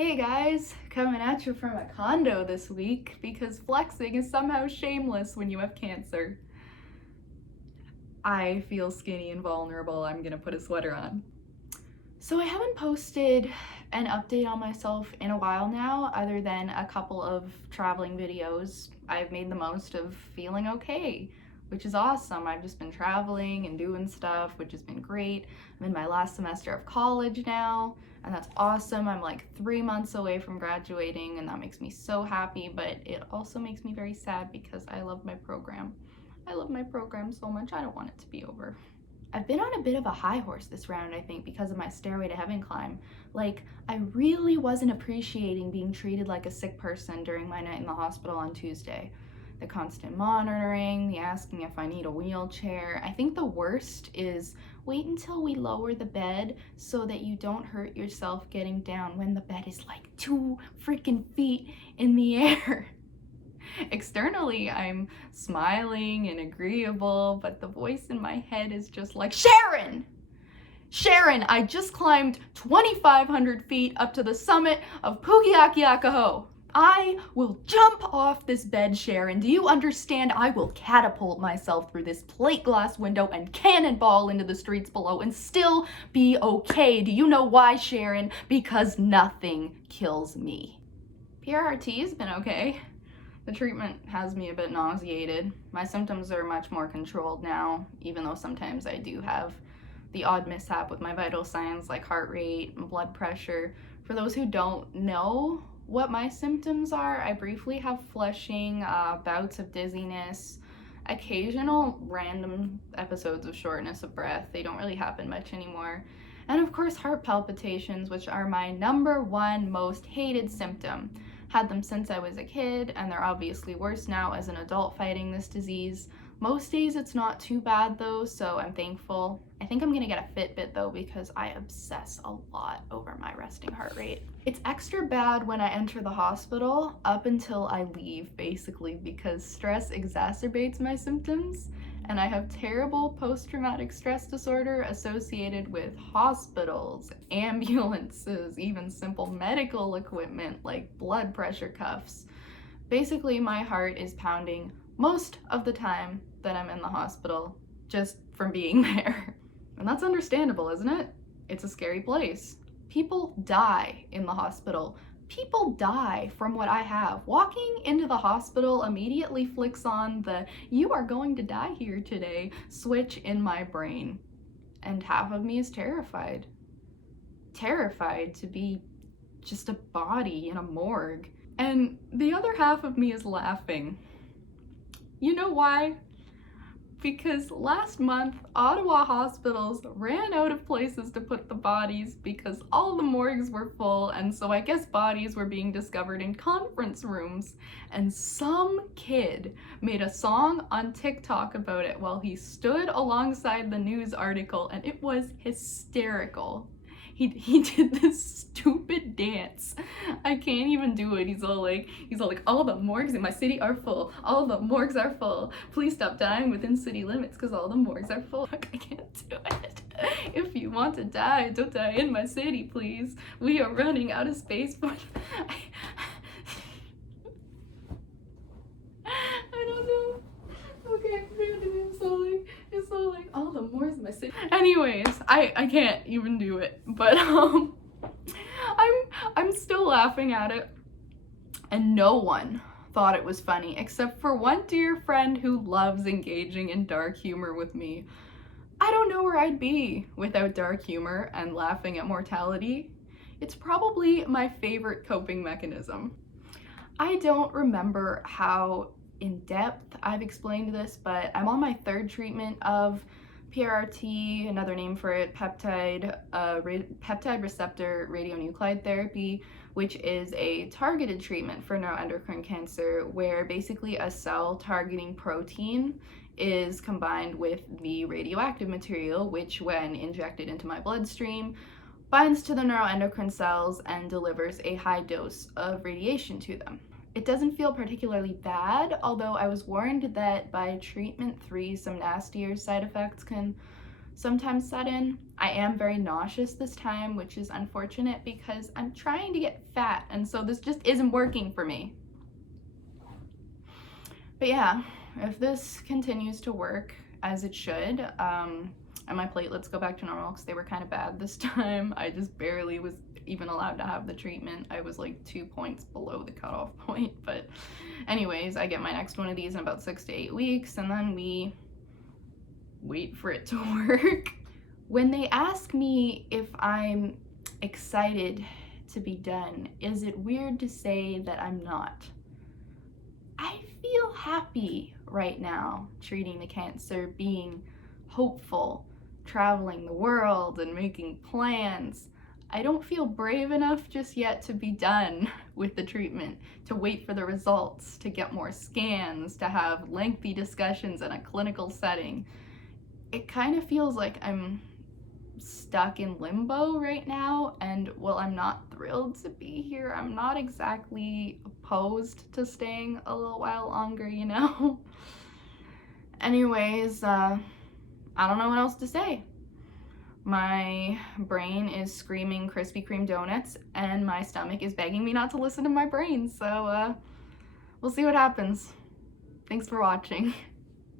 Hey guys, coming at you from a condo this week because flexing is somehow shameless when you have cancer. I feel skinny and vulnerable. I'm gonna put a sweater on. So I haven't posted an update on myself in a while now, other than a couple of traveling videos. I've made the most of feeling okay, which is awesome. I've just been traveling and doing stuff, which has been great. I'm in my last semester of college now, and that's awesome. I'm like 3 months away from graduating, and that makes me so happy, but it also makes me very sad because I love my program. I love my program so much, I don't want it to be over. I've been on a bit of a high horse this round, I think, because of my Stairway to Heaven climb. Like, I really wasn't appreciating being treated like a sick person during my night in the hospital on Tuesday. The constant monitoring, the asking if I need a wheelchair. I think the worst is wait until we lower the bed so that you don't hurt yourself getting down when the bed is like 2 freaking feet in the air. Externally, I'm smiling and agreeable, but the voice in my head is just like, Sharon! Sharon, I just climbed 2,500 feet up to the summit of Pukeakiakaho. I will jump off this bed, Sharon. Do you understand? I will catapult myself through this plate glass window and cannonball into the streets below and still be okay. Do you know why, Sharon? Because nothing kills me. PRRT has been okay. The treatment has me a bit nauseated. My symptoms are much more controlled now, even though sometimes I do have the odd mishap with my vital signs like heart rate and blood pressure. For those who don't know what my symptoms are, I briefly have flushing, bouts of dizziness, occasional random episodes of shortness of breath. They don't really happen much anymore. And of course, heart palpitations, which are my #1 most hated symptom. Had them since I was a kid, and they're obviously worse now as an adult fighting this disease. Most days it's not too bad though, so I'm thankful. I think I'm gonna get a Fitbit though because I obsess a lot over my resting heart rate. It's extra bad when I enter the hospital up until I leave, basically, because stress exacerbates my symptoms, and I have terrible post-traumatic stress disorder associated with hospitals, ambulances, even simple medical equipment like blood pressure cuffs. Basically, my heart is pounding most of the time that I'm in the hospital, just from being there. And that's understandable, isn't it? It's a scary place. People die in the hospital. People die from what I have. Walking into the hospital immediately flicks on the "you are going to die here today" switch in my brain. And half of me is terrified. Terrified to be just a body in a morgue. And the other half of me is laughing. You know why? Because last month, Ottawa hospitals ran out of places to put the bodies because all the morgues were full, and so I guess bodies were being discovered in conference rooms. And some kid made a song on TikTok about it while he stood alongside the news article, and it was hysterical. He did this stupid dance. I can't even do it. He's all like, all the morgues in my city are full. All the morgues are full. Please stop dying within city limits because all the morgues are full. I can't do it. If you want to die, don't die in my city, please. We are running out of space for... I don't know. Okay, I'm gonna do it slowly. It's so like all the morgues in my city. Anyways, I can't even do it. But I'm still laughing at it. And no one thought it was funny except for one dear friend who loves engaging in dark humor with me. I don't know where I'd be without dark humor and laughing at mortality. It's probably my favorite coping mechanism. I don't remember how in depth I've explained this, but I'm on my 3rd treatment of PRRT, another name for it, peptide receptor radionuclide therapy, which is a targeted treatment for neuroendocrine cancer where basically a cell targeting protein is combined with the radioactive material, which when injected into my bloodstream binds to the neuroendocrine cells and delivers a high dose of radiation to them. It doesn't feel particularly bad, although I was warned that by treatment 3, some nastier side effects can sometimes set in. I am very nauseous this time, which is unfortunate because I'm trying to get fat, and so this just isn't working for me. But yeah, if this continues to work as it should, and my platelets go back to normal because they were kind of bad this time. I just barely was even allowed to have the treatment. I was like 2 points below the cutoff point. But anyways, I get my next one of these in about 6 to 8 weeks, and then we wait for it to work. When they ask me if I'm excited to be done, is it weird to say that I'm not? I feel happy right now treating the cancer, being hopeful, traveling the world and making plans. I don't feel brave enough just yet to be done with the treatment, to wait for the results, to get more scans, to have lengthy discussions in a clinical setting. It kind of feels like I'm stuck in limbo right now, and while I'm not thrilled to be here, I'm not exactly opposed to staying a little while longer, you know? Anyways, I don't know what else to say. My brain is screaming Krispy Kreme donuts, and my stomach is begging me not to listen to my brain, so we'll see what happens. Thanks for watching.